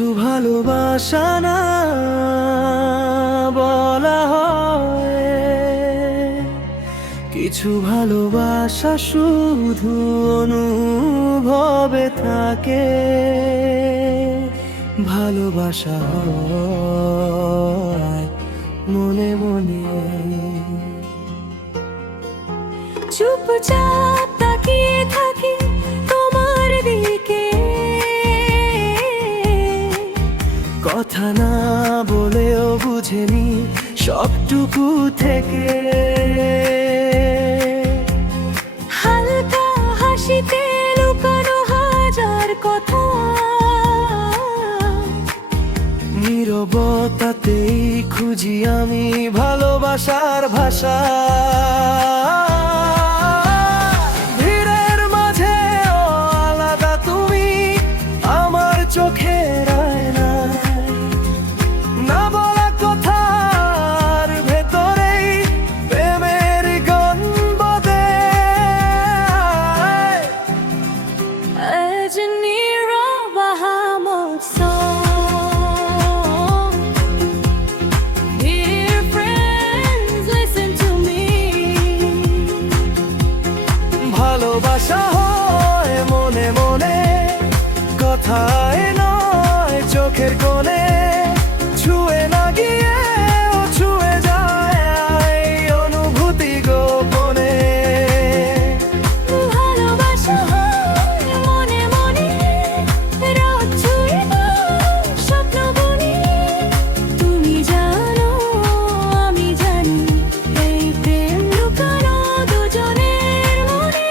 কিছু ভালোবাসা না বলা হয়, কিছু ভালোবাসা শুধু অনুভবে থাকে। ভালোবাসা হয় মনে মনে। চুপচাপ তাকিয়ে থাকি তোমার দিকে, কথা না বলেও বুঝেনি সবটুকু থেকে। হালকা হাসিতে লুকানো হাজার কথা, নীরবতাতেই খুঁজি আমি ভালোবাসার ভাষা। ভিড়ের মাঝেও আলাদা তুমি আমার চোখের আয়না। না বলা কথার ভেতরেই প্রেমের গন্ধ দেয়। as a near Bahamas song. Dear friends, listen to me. ভালোবাসা হয় মনে মনে, কথায় নয় চোখের কোণে। ছুঁয়ে না গিয়ে ও ছুঁয়ে যায় এই অনুভূতি গোপনে। ভালোবাসা হয় মনে মনে, রাত ছুঁয়ে স্বপ্ন বুনি। তুমি জানো আমি জানি, এই প্রেম লুকানো দুজনের মনে।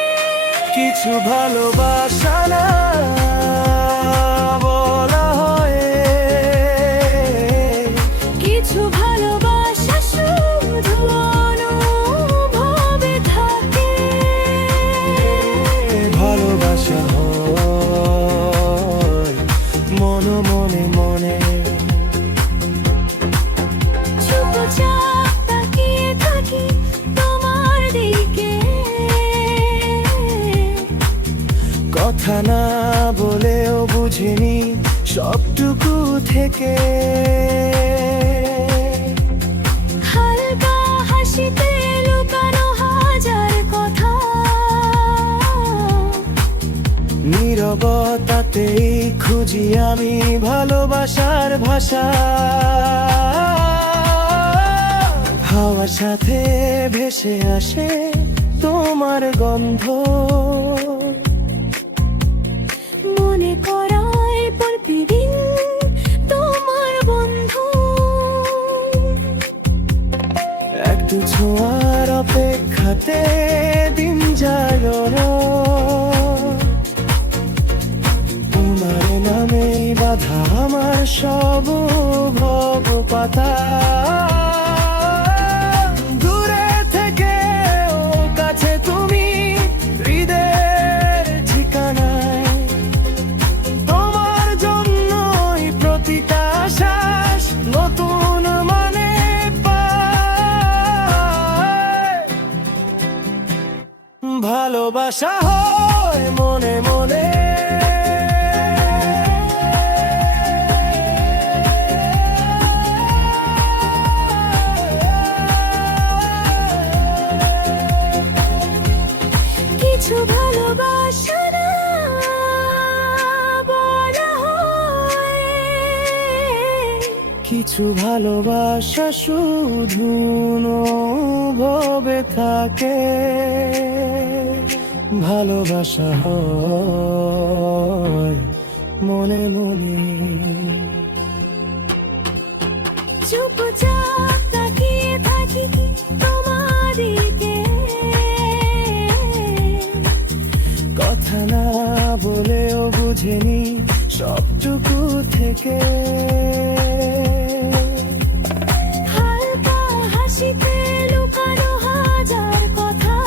কিছু ভালোবাসা না বলা হয়, কিছু ভালোবাসা শুধু অনুভবে থাকে। ভালোবাসা হয় মনে মনে মনে। চুপচাপ তাকিয়ে থাকি তোমার দিকে, কথা না বলেও বুঝিনি সবটুকু থেকে। হালকা হাসিতে লুকানো হাজার কথা, নীরবতাতেই খুঁজি আমি ভালোবাসার ভাষা। হাওয়ার সাথে ভেসে আসে তোমার গন্ধ, মনে করায় প্রতিদিন তোমার বন্ধু। একটু ছোঁয়ার অপেক্ষাতে দিন যায় অনড়। তোমার নামেই বাধা আমার সব ভব পাতা। দূরে থেকে ও কাছে তুমি হৃদয়ের ঠিকানায়। তোমার জন্যই প্রতিটা শ্বাস নতুন মানে পায়। ভালোবাসা হয় মনে মনে। কিছু ভালোবাসা না বলা হয়, কিছু ভালোবাসা শুধু অনুভবে থাকে। ভালোবাসা হয় মনে মনে। চুপচাপ তাকিয়ে থাকি তোমার দিকে, কথা না বলেও বুঝেনি সবটুকু থেকে। হালকা হাসিতে লুকানো হাজার কথা,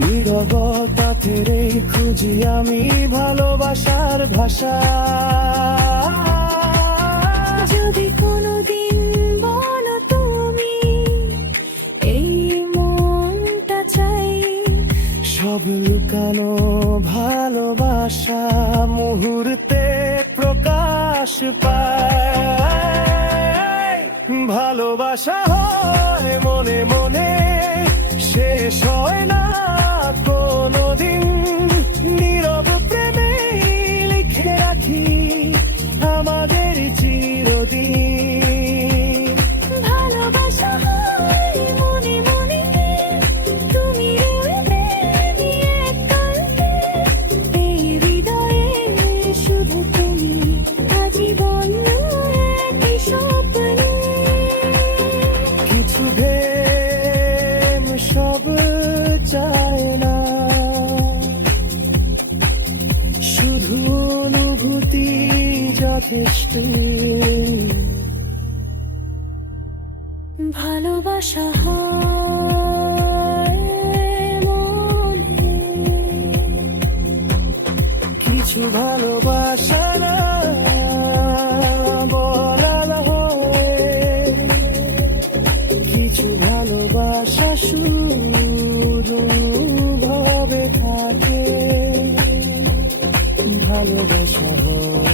নীরবতাতেই খুঁজি আমি ভালোবাসার ভাষা। যদি কোনোদিন বলো তুমি এই মনটা চাই, সব লুকানো ভালোবাসা মুহূর্তে প্রকাশ পায়। ভালোবাসা হয় মনে মনে, শেষ হয় না কোনোদিন। নীরব প্রেমে লিখে রাখি আমাদের চিরদিন। ভালোবাসা হয় মনে মনে, তুমি রইবে নিয়ে কাঁদবে। এই হৃদয়ে শুধু তুমি, আজীবন একই স্বপ্নে। কিছু প্রেম সব চায় না, শুধু অনুভূতি যথেষ্ট। ভালোবাসা হয় মনে। কিছু ভালোবাসা না বলার হয়, কিছু ভালোবাসা শুধু ভাবে থাকে। ভালোবাসা হয়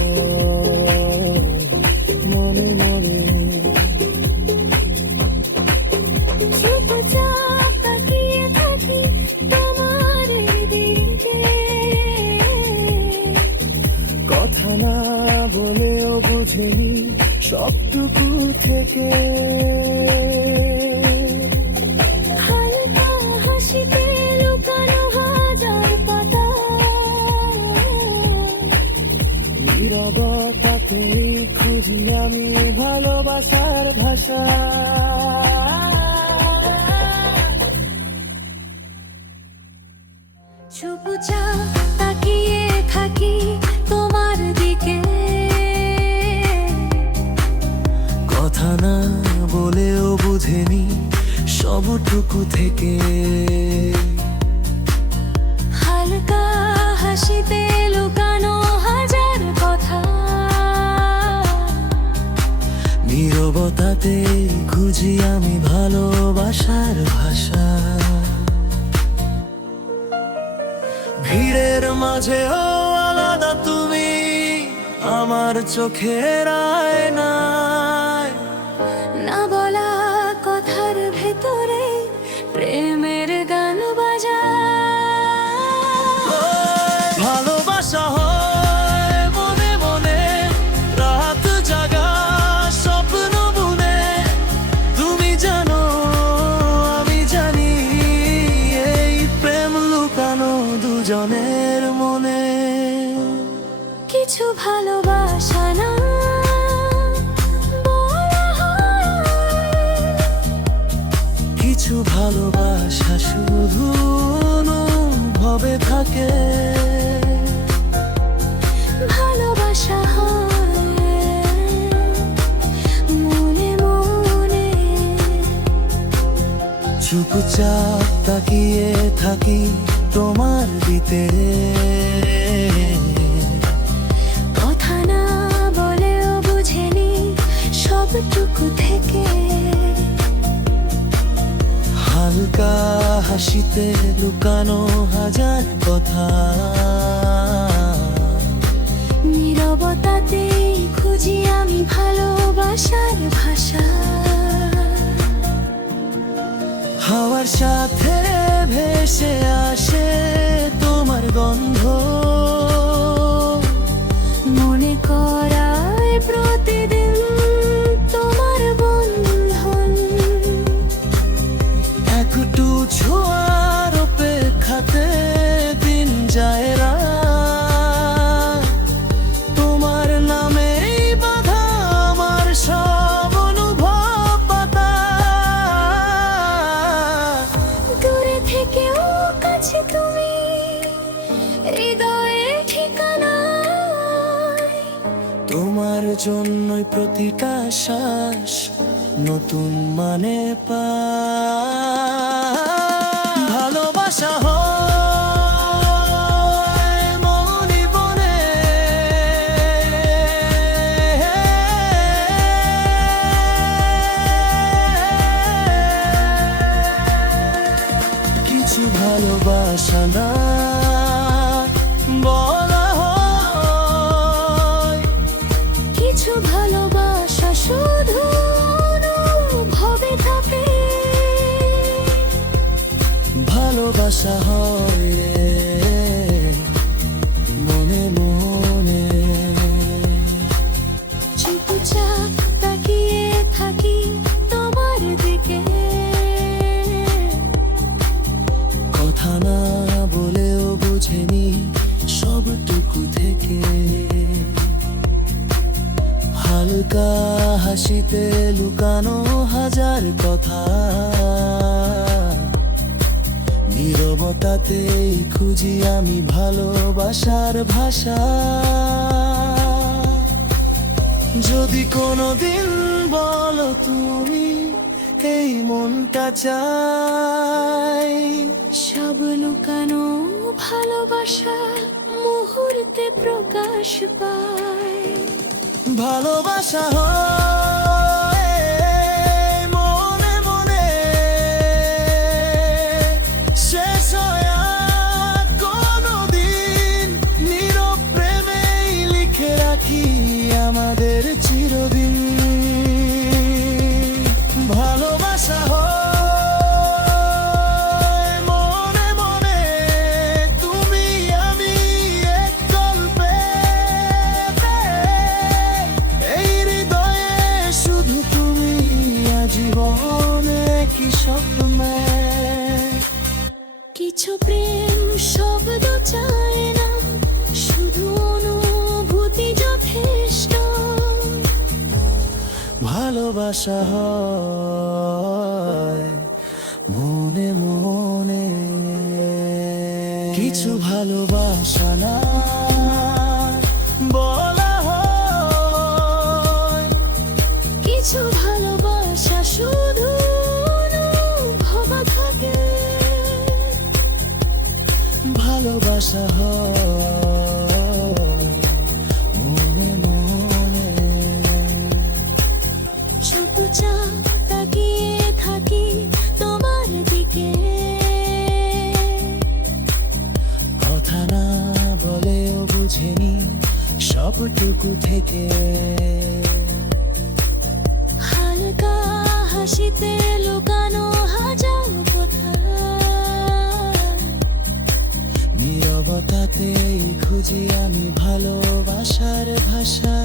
মনে মনে। চুপচাপ তাকিয়ে থাকি তোমার দিকে। কথা না বলেও বুঝেনি সবটুকু থেকে। হালকা হাসিতে লুকানো হাজার পাতা। নীরবতাতেই খুঁজি আমি ভালোবাসার ভাষা। চুপচাপ তাকিয়ে থাকি তোমার দিকে। কথা না বলেও বুঝেনি সবটুকু থেকে। হালকা হাসিতে লুকানো হাজার কথা। নীরবতাতে খুঁজি আমি ভালোবাসার ভাষা। ভিড়ের মাঝেও আলাদা তুমি আমার চোখের আয়নায়। না বলা কথার ভেতরে প্রেমের গান বাজায়। ভালোবাসা হয় মনে মনে, রাত জাগা স্বপ্ন বুনে। তুমি জানো আমি জানি, এই প্রেম লুকানো দুজনের মনে। কিছু ভালোবাসা না বলা হয়, কিছু ভালোবাসা শুধু অনুভবে থাকে। ভালোবাসা হয় মনে মনে। চুপচাপ তাকিয়ে থাকি তোমার ভিতরে। কথা না বলেও বুঝেনি সবটুকু থেকে। হালকা হাসিতে লুকানো হাজার কথা। নীরবতাতেই খুঁজি আমি ভালোবাসার ভাষা। হাওয়ার সাথে ভেসে আসে তোমার গন্ধ। মনে করায় প্রতিদিন তোমার বন্ধন। একটু ছোঁয়ার অপেক্ষাতে দিন যায় রাত। তোমার নামেই বাঁধা আমার সব অনুভব পাতা। দূরে থেকেও কাছে তুমি, হৃদয়ে ঠিকানায়। তোমার জন্যই প্রতিটা শ্বাস নতুন মানে পায়। ভালোবাসা হয় মনে মনে, কিছু ভালোবাসা না বলা হয়। ভালোবাসা হয় মনে মনে। চুপচাপ তাকিয়ে থাকি তোমার দিকে, কথা না বলেও বুঝেনি সবটুকু থেকে। হালকা হাসিতে লুকানো হাজার কথা, নীরবতাতেই খুঁজি আমি ভালোবাসার ভাষা। যদি কোনোদিন বলো তুমি এই মনটা চাই, সব লুকানো ভালোবাসা মুহূর্তে প্রকাশ পায়। ভালোবাসা হয় মনে মনে, শেষ হয় আর কোনোদিন। নীরব প্রেমেই লিখে রাখি আমাদের চিরদিন। ভালোবাসা হয় মনে মনে, তুমি আমি এক গল্পে। এই হৃদয়ে শুধু তুমি, আজীবনে কি স্বপ্নে। কিছু প্রেম শব্দ চায় না, শুধু অনুভূতি যথেষ্ট। ভালোবাসা হয় মনে মনে। কিছু ভালোবাসা না বলা হয়, কিছু ভালোবাসা শুধু অনুভব থাকে। ভালোবাসা হয় মনে মনে। চুপচাপ তাকিয়ে থাকি তোমার দিকে, কথা না বলেও বুঝেনি সবটুকু থেকে। হালকা হাসিতে লুকানো হাজার কথা, নীরবতাতেই খুঁজি আমি ভালোবাসার ভাষা।